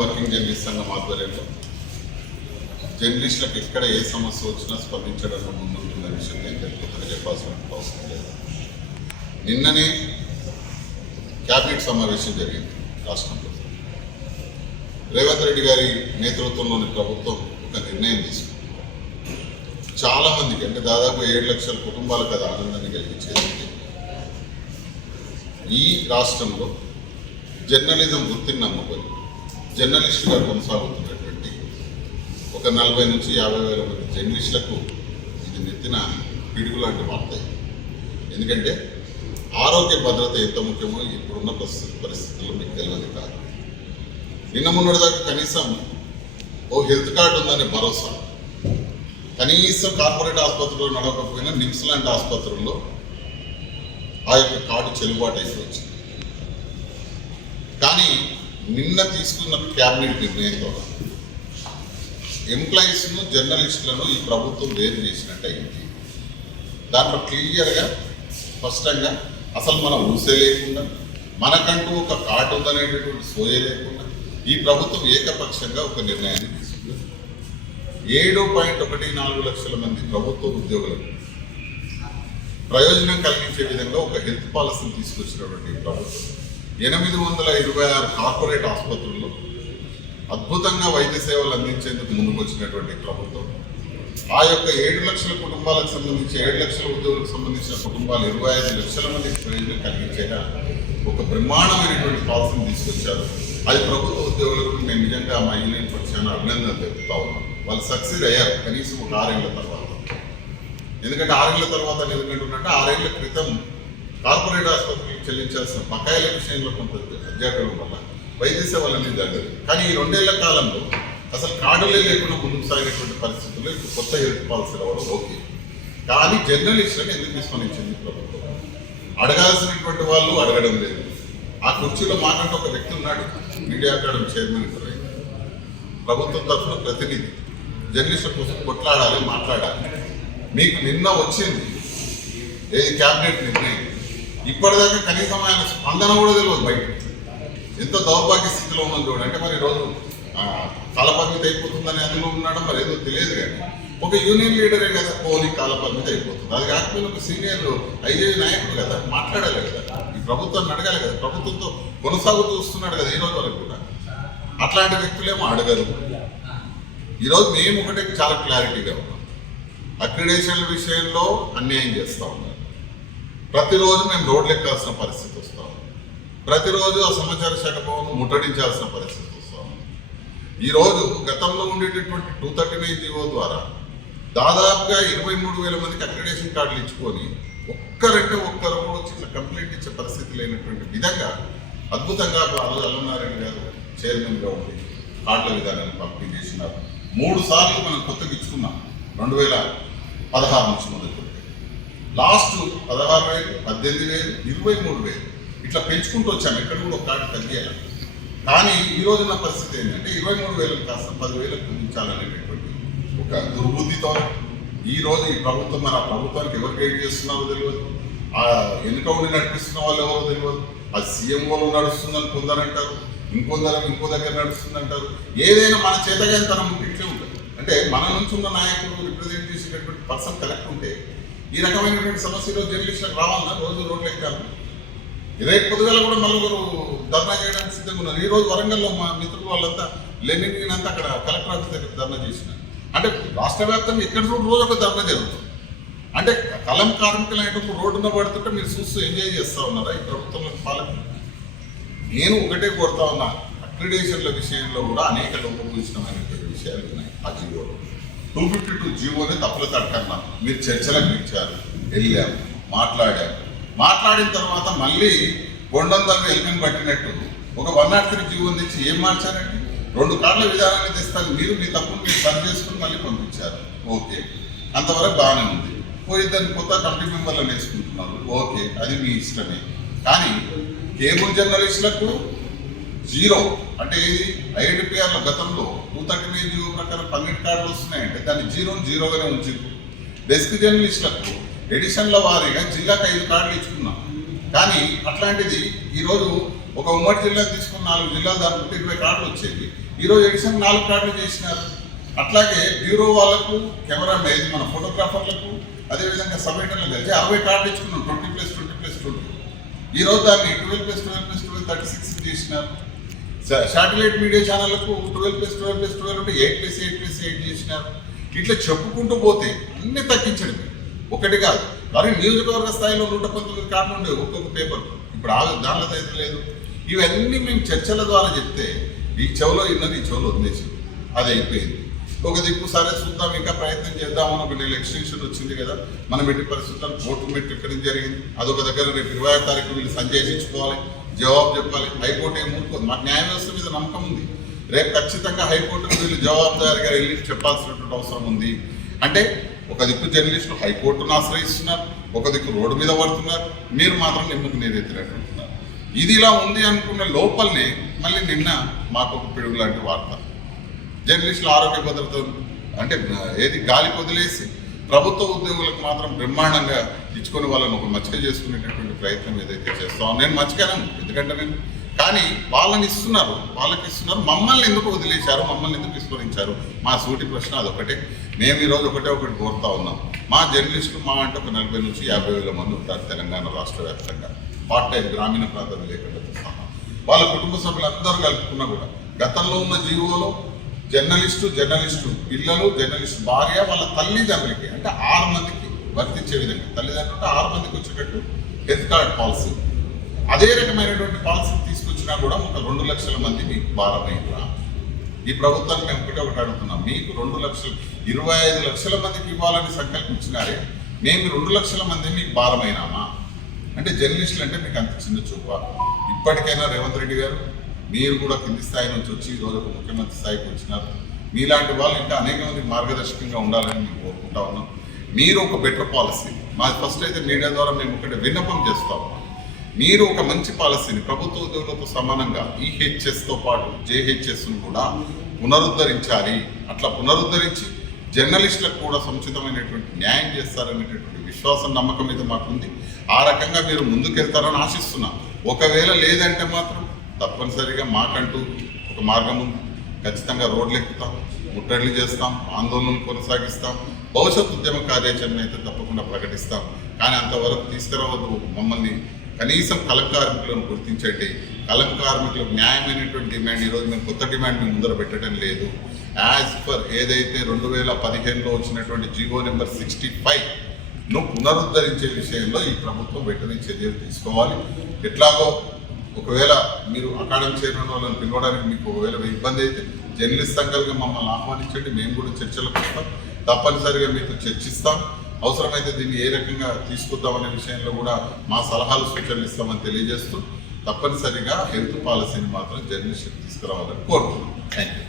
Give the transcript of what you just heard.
Working journalist సంఘం ఆధ్వర్యంలో జర్నలిస్టులకు ఎక్కడ ఏ సమస్య వచ్చినా స్పందించడంలో ముందుంటున్న విషయం నేను కొత్తగా చెప్పాల్సిన అవసరం లేదు. నిన్ననే క్యాబినెట్ సమావేశం జరిగింది రాష్ట్రంలో. రేవంత్ రెడ్డి గారి నేతృత్వంలోని ప్రభుత్వం ఒక నిర్ణయం తీసుకుంది. చాలామందికి అంటే దాదాపు 7 లక్షల కుటుంబాలకు అది ఆనందాన్ని కలిగించేది. ఈ రాష్ట్రంలో జర్నలిజం వృత్తిని నమ్ముకొని జర్నలిస్టుగా కొనసాగుతున్నటువంటి ఒక 40 నుంచి 50 వేల మంది జర్నలిస్టులకు ఇది నెత్తిన పిడుగు లాంటి వార్త. ఎందుకంటే ఆరోగ్య భద్రత ఎంత ముఖ్యమో ఇప్పుడున్న పరిస్థితుల్లో మీకు తెలియదు కాదు. నిన్న మొన్నటిదాకా కనీసం ఓ హెల్త్ కార్డు ఉందనే భరోసా, కనీసం కార్పొరేట్ ఆసుపత్రిలో నడవకపోయినా నిమ్స్ లాంటి ఆసుపత్రుల్లో ఆ యొక్క కార్డు చెల్లుబాటు అయిపోవచ్చు. కానీ నిన్న తీసుకున్న క్యాబినెట్ నిర్ణయంతో ఎంప్లాయీస్ను జర్నలిస్టులను ఈ ప్రభుత్వం వేరు చేసినట్టయింది. దాంట్లో క్లియర్గా స్పష్టంగా అసలు మన ఊసే లేకుండా, మనకంటూ ఒక కార్డు ఉందనేటటువంటి సోయే లేకుండా ఈ ప్రభుత్వం ఏకపక్షంగా ఒక నిర్ణయాన్ని తీసుకుంది. 7.14 లక్షల మంది ప్రభుత్వ ఉద్యోగులకు ప్రయోజనం కలిగించే విధంగా ఒక హెల్త్ పాలసీని తీసుకొచ్చినటువంటి ప్రభుత్వం 826 కార్పొరేట్ ఆసుపత్రుల్లో అద్భుతంగా వైద్య సేవలు అందించేందుకు ముందుకు వచ్చినటువంటి ప్రభుత్వం ఆ యొక్క 7 లక్షల కుటుంబాలకు సంబంధించి 7 లక్షల ఉద్యోగులకు సంబంధించిన కుటుంబాలు 25 లక్షల మందికి ప్రయోజనం కలిగించేలా ఒక బ్రహ్మాండమైనటువంటి పాలసీని తీసుకొచ్చారు. అది ప్రభుత్వ ఉద్యోగులకు నేను నిజంగా మా యూనియన్ పక్షాన అభినందనలు తెలుపుతా ఉన్నాను. వాళ్ళు సక్సెస్ అయ్యారు కనీసం ఒక 6 ఏళ్ల తర్వాత. ఎందుకంటే 6 ఏళ్ల తర్వాత ఎందుకంటున్నట్టు 6 ఏళ్ల క్రితం కార్పొరేట్ ఆసుపత్రులకు చెల్లించాల్సిన బకాయిల విషయంలో కొంత అధ్యాపనం వల్ల వైద్య సేవలన్నీ జరగదు. కానీ ఈ 2 ఏళ్ల కాలంలో అసలు కార్డులే లేకుండా ముందుకు సాగినటువంటి పరిస్థితుల్లో ఇప్పుడు కొత్త హెల్త్ పాలసీ రావడం ఓకే. కానీ జర్నలిస్టులను ఎందుకు విస్మరించింది ప్రభుత్వం? అడగాల్సినటువంటి వాళ్ళు అడగడం లేదు. ఆ కుర్చీలో మాకంటే ఒక వ్యక్తి ఉన్నాడు, మీడియా అకాడమీ చైర్మన్, ప్రభుత్వం తరఫున ప్రతినిధి. జర్నలిస్టుల కోసం కొట్లాడాలి, మాట్లాడాలి. మీకు నిన్న వచ్చింది ఏది క్యాబినెట్ నిర్ణయం, ఇప్పటిదాకా కనీసం ఆయన స్పందన కూడా తెలియదు. బయట ఎంత దౌర్భాగ్య స్థితిలో ఉన్నది చూడండి. అంటే మరి ఈరోజు కాలపరిమితి అయిపోతుందని అందులో ఉన్నాడు, మరి ఏదో తెలియదు. కానీ ఒక యూనియన్ లీడరే కదా పోనీ కాలపరిమితి అయిపోతుంది. అది కాకపోయినా ఒక సీనియర్ ఐజేవి నాయకుడు కదా, మాట్లాడాలి కదా, ఈ ప్రభుత్వాన్ని అడగాలి కదా, ప్రభుత్వంతో కొనసాగుతూ వస్తున్నాడు కదా ఈ రోజు వరకు కూడా. అట్లాంటి వ్యక్తులేమో అడగరు. ఈరోజు మేము ఒకటే చాలా క్లారిటీగా ఉన్నాం. అక్రిడేషన్ల విషయంలో అన్యాయం చేస్తూ ఉన్నారు. ప్రతిరోజు మేము రోడ్లు ఎక్కాల్సిన పరిస్థితి వస్తాం. ప్రతిరోజు ఆ సమాచార శాఖ భవనం ముట్టడించాల్సిన పరిస్థితి వస్తాం. ఈరోజు గతంలో ఉండేటటువంటి 239 జీవో ద్వారా దాదాపుగా 23,000 మందికి అక్రిడేషన్ కార్డులు ఇచ్చుకొని ఒక్కరు కూడా చిన్న కంప్లైంట్ ఇచ్చే పరిస్థితి లేనటువంటి విధంగా అద్భుతంగా అల్లునారాయణ గారు చైర్మన్గా ఉండి కార్డుల విధానాన్ని పంపిణీ చేసినారు. 3 సార్లు మనం కొత్తగా ఇచ్చుకున్నాం 2016 నుంచి మొదలుపెట్టి. లాస్ట్ 16,000, 18,000, 23,000 ఇట్లా పెంచుకుంటూ వచ్చాము. ఎక్కడ కూడా ఒక కార్డు తగ్గాలి. కానీ ఈ రోజున్న పరిస్థితి ఏంటంటే 23,000 కాస్త 10,000 పెంచాలనేటటువంటి ఒక దుర్బుద్ధితో ఈ రోజు ఈ ప్రభుత్వం, మరి ఆ ప్రభుత్వానికి ఎవరు గైడ్ చేస్తున్నారో తెలియదు, ఆ ఎన్నిక ఉండి నడిపిస్తున్న వాళ్ళు ఎవరో తెలియదు. ఆ సీఎంఓలు నడుస్తుందని కొందరంటారు, ఇంకో దగ్గర నడుస్తుందంటారు. ఏదైనా మన చేతగానితనం ఇట్లే ఉంటుంది. అంటే మన నుంచి ఉన్న నాయకులు రిప్రజెంట్ చేసేటటువంటి పర్సన్ కరెక్ట్ ఉంటే ఈ రకమైనటువంటి సమస్యలో జర్నలిస్టులకు రావాలన్నా రోజు రోడ్లు ఎక్కాలి. రేపు పొద్దుగాల కూడా నలుగురు ధర్నా చేయడానికి సిద్ధంగా ఉన్నారు. ఈ రోజు వరంగల్లో మా మిత్రులు వాళ్ళంతా లెనిన్ అంతా అక్కడ కలెక్టర్ ఆఫీస్ దగ్గర ధర్నా చేసినారు. అంటే రాష్ట్ర వ్యాప్తంగా ఎక్కడ రోజు ఒక ధర్నా జరుగుతుంది. అంటే కలం కార్మికులు అనేటప్పుడు రోడ్డున పడుతుంటే మీరు చూస్తూ ఎంజాయ్ చేస్తూ ఉన్నారా ఈ ప్రభుత్వంలో పాలన? నేను ఒకటే కోరుతా ఉన్నా, అక్రిడేషన్ల విషయంలో కూడా అనేక లోపభూయిష్టమైనటువంటి విషయాలు ఉన్నాయి. ఆ జీవోలో 252 జీవోనే తప్పుల తడకన్నా మీరు చర్చలకు ఇచ్చారు, వెళ్ళాము, మాట్లాడిన తర్వాత మళ్ళీ బొండందరూ ఎల్మెన్ పట్టినట్టు ఒక 103 జీవోని తెచ్చి ఏం మార్చారండి? 2 కార్డుల విధానాన్ని తెస్తారు. మీరు మీ తప్పును మీరు సరి చేసుకుని మళ్ళీ పంపించారు. ఓకే, అంతవరకు బాగానే ఉంది. పోయిద్దరిని కొత్త కమిటీ మెంబర్లను వేసుకుంటున్నారు. ఓకే, అది మీ ఇష్టమే. కానీ కేబుల్ జర్నలిస్టులకు 0 అంటే ఇది ఐడెంటిఫైఆర్ల గతంలో 239 జీవో ప్రకారం 12 కార్డులు వస్తున్నాయంటే దాన్ని 0గానే ఉంచారు. డెస్క్ జర్నలిస్టులకు ఎడిషన్ల వారీగా జిల్లాకు 5 కార్డులు ఇచ్చుకున్నాం. కానీ అట్లాంటిది ఈరోజు ఒక ఉమ్మడి జిల్లా తీసుకున్న 4 జిల్లాలు దాని 20 కార్డులు వచ్చేది. ఈరోజు ఎడిషన్ 4 కార్డులు చేసినారు. అట్లాగే బ్యూరో వాళ్ళకు కెమెరా మీద మన ఫోటోగ్రాఫర్లకు అదేవిధంగా సబ్ ఎడిటర్లకు కలిసి 60 కార్డులు ఇచ్చుకున్నాం 20+20+20. ఈరోజు దాన్ని 12+12+12 36 చేసినారు. శాటిలైట్ మీడియా ఛానళ్లకు 12+12+12 అంటే 8+8+8 చేసినారు. ఇట్లా చెప్పుకుంటూ పోతే అన్ని తగ్గించండి, ఒకటి కాదు. మరి నియోజకవర్గ స్థాయిలో 119 కార్డులు ఉండేవి ఒక్కొక్క పేపర్, ఇప్పుడు దానిలో అయితే లేదు. ఇవన్నీ మేము చర్చల ద్వారా చెప్తే ఈ చెవులో ఉన్నది ఈ చెవులో వదిలేసి అది అయిపోయింది. ఒక దిక్కు సరే చూద్దాం, ఇంకా ప్రయత్నం చేద్దామని ఒక నెల ఎక్స్టెన్షన్ వచ్చింది కదా, మనం ఎట్టి పరిస్థితుల్లో కోర్టు మెట్టిక్కడం జరిగింది. అదొక దగ్గర రేపు 26వ తారీఖు వీళ్ళు సంజయించుకోవాలి, జవాబు చెప్పాలి. హైకోర్టు ఏం ఊరుకోదు, మాకు న్యాయ వ్యవస్థ మీద నమ్మకం ఉంది. రేపు ఖచ్చితంగా హైకోర్టుకు వీళ్ళు జవాబుదారిగా వెళ్ళి చెప్పాల్సినటువంటి అవసరం ఉంది. అంటే ఒక దిక్కు జర్నలిస్టులు హైకోర్టును ఆశ్రయిస్తున్నారు, ఒక దిక్కు రోడ్డు మీద పడుతున్నారు, మీరు మాత్రం నిమ్మకు నీరెత్తినట్టున్నారు. ఇది ఇలా ఉంది అనుకున్న లోపలనే మళ్ళీ నిన్న మాకు ఒక పిడుగు లాంటి వార్త, జర్నలిస్టుల ఆరోగ్య భద్రత అంటే ఏది గాలి వదిలేసి ప్రభుత్వ ఉద్యోగులకు మాత్రం బ్రహ్మాండంగా ఇచ్చుకొని వాళ్ళని ఒక మచ్చిక చేసుకునేటటువంటి ప్రయత్నం ఏదైతే చేస్తామో, నేను మచ్చికను ఎందుకంటే నేను కానీ వాళ్ళకి ఇస్తున్నారు, మమ్మల్ని ఎందుకు వదిలేశారు, మమ్మల్ని ఎందుకు విస్మరించారు? మా సూటి ప్రశ్న అదొకటే. మేము ఈరోజు ఒకటి కోరుతా ఉన్నాం. మా జర్నలిస్టులు మా అంటే ఒక 40 నుంచి 50,000 మంది ఉంటారు తెలంగాణ రాష్ట్ర వ్యాప్తంగా, పార్ట్ టైం గ్రామీణ ప్రాంత విలేకరులతో సహా. వాళ్ళ కుటుంబ సభ్యులందరూ కలుపుకున్నా కూడా గతంలో ఉన్న జీవోలో జర్నలిస్టు పిల్లలు, జర్నలిస్టు భార్య, వాళ్ళ తల్లిదండ్రులకి అంటే 6 మందికి వర్తించే విధంగా, తల్లిదండ్రులు 6 మందికి వచ్చేటట్టు హెల్త్ కార్డ్ పాలసీ, అదే రకమైనటువంటి పాలసీ తీసుకొచ్చినా కూడా ఒక 2 లక్షల మంది మీకు భారమైందా? ఈ ప్రభుత్వాన్ని మేము ఒకటి అడుగుతున్నాం, మీకు 25 లక్షల మందికి ఇవ్వాలని సంకల్పించినారే, మేము 2 లక్షల మంది మీకు భారమైనామా? అంటే జర్నలిస్టులు అంటే మీకు అంత చిన్న చూప? ఇప్పటికైనా రేవంత్ రెడ్డి గారు మీరు కూడా కింది స్థాయి నుంచి వచ్చి ఈరోజు ఒక ముఖ్యమంత్రి స్థాయికి వచ్చినారు. మీలాంటి వాళ్ళు ఇంకా అనేక మందికి మార్గదర్శకంగా ఉండాలని మేము కోరుకుంటా ఉన్నాం. మీరు ఒక బెటర్ పాలసీ, మాది ఫస్ట్ అయితే మీడియా ద్వారా మేము ఒకటి విన్నపం చేస్తాం, మీరు ఒక మంచి పాలసీని ప్రభుత్వ ఉద్యోగులతో సమానంగా ఈహెచ్ఎస్తో పాటు జేహెచ్ఎస్ను కూడా పునరుద్ధరించాలి. అట్లా పునరుద్ధరించి జర్నలిస్టులకు కూడా సముచితమైనటువంటి న్యాయం చేస్తారనేటటువంటి విశ్వాసం, నమ్మకం మీద మాకుంది. ఆ రకంగా మీరు ముందుకెళ్తారని ఆశిస్తున్నాం. ఒకవేళ లేదంటే మాత్రం తప్పనిసరిగా మాకంటూ ఒక మార్గం ఉంది, ఖచ్చితంగా రోడ్లు ఎక్కుతాం, ముట్టడిలు చేస్తాం, ఆందోళనలు కొనసాగిస్తాం, భవిష్యత్ ఉద్యమ కార్యాచరణ అయితే తప్పకుండా ప్రకటిస్తాం. కానీ అంతవరకు తీసుకురావద్దు, మమ్మల్ని కనీసం కలంకార్మికులను గుర్తించండి. కలంకార్మికులకు న్యాయమైనటువంటి డిమాండ్ ఈరోజు మేము కొత్త డిమాండ్ మేము ముందర పెట్టడం లేదు. యాజ్ పర్ ఏదైతే 2015లో వచ్చినటువంటి జీవో నెంబర్ 65ను పునరుద్ధరించే విషయంలో ఈ ప్రభుత్వం వెంటనే చర్యలు తీసుకోవాలి. ఎట్లాగో ఒకవేళ మీరు అకాడమీ చైర్మన్ వాళ్ళని పిలవడానికి మీకు ఒకవేళ ఇబ్బంది అయితే జర్నలిస్ట్ సంఘాలుగా మమ్మల్ని ఆహ్వానించండి, మేము కూడా చర్చలకు వస్తాం, తప్పనిసరిగా మీతో చర్చిస్తాం. అవసరమైతే దీన్ని ఏ రకంగా తీసుకొద్దామనే విషయంలో కూడా మా సలహాలు సూచనలు ఇస్తామని తెలియజేస్తూ తప్పనిసరిగా హెల్త్ పాలసీని మాత్రం జర్నలిస్టులకు తీసుకురావాలని కోరుతున్నాం. Thank you.